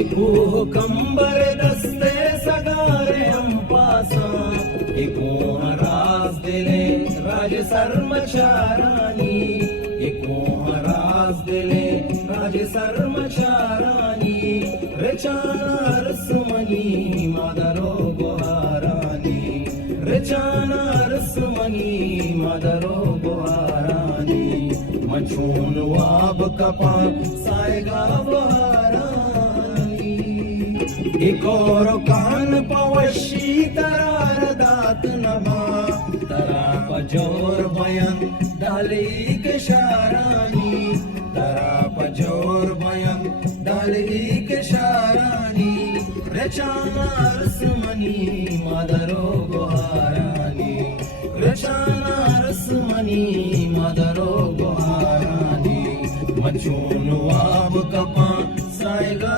एकूह कंबर दस्ते सगारे हम पासा एकूह राज दिले राज सर्मचारानी एकूह राज दिले राज सर्मचारानी रचाना रसमनी मादरो गोहारानी रचाना रसमनी मादरो गोहारानी मचून वाब कपा सायगा बहारानी एक और कान पवशी तरार दात नभा तरा पजोर बयन डाली के शारानी तरा पजोर बयन डाली के शारानी रचाना रसमनी मादरो गोहारानी रचाना रसमनी मादरो गोहारानी मचून वाब कपा सायगा